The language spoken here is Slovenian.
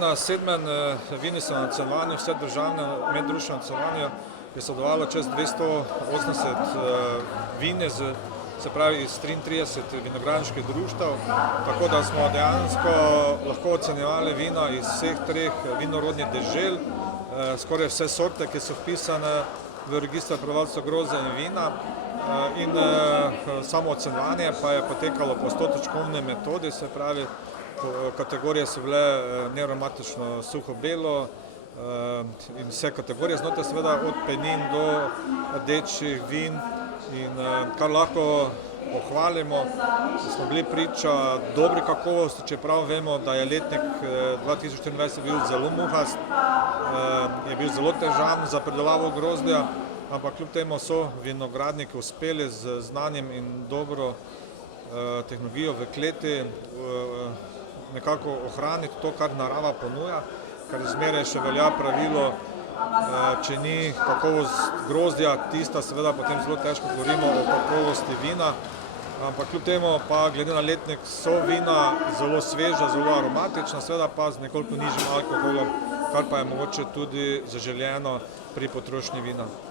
Na 7. Vinijskem nacelovanju, vse državne meddružbeno nacelovanje je sodelovalo čez 280 vine, se pravi iz 33 vinogradniških društev, tako da smo dejansko lahko ocenjevali vina iz vseh treh vinorodnih dežel, skoraj vse sorte, ki so vpisane v register prebivalstva grozdja in vina. In samo ocenjevanje pa je potekalo po 100-točkovni metodi, se pravi, kategorije so bile nearomatično suho-belo in vse kategorije znotraj, seveda od penin do rdečih vin, in kar lahko pohvalimo, da smo bili priča dobri kakovosti, čeprav vemo, da je letnik 2024 bil zelo muhast, je bil zelo težaven za predelavo grozdja, ampak kljub temu so vinogradniki uspeli z znanjem in dobro tehnologijo v kleti nekako ohraniti to, kar narava ponuja, ker zmeraj še velja pravilo, če ni kakovost grozdja tista, seveda potem zelo težko govorimo o kakovosti vina, ampak kljub temu pa glede na letnik so vina zelo sveža, zelo aromatična, seveda pa z nekoliko nižjim alkoholom, kar pa je mogoče tudi zaželeno pri potrošnji vina.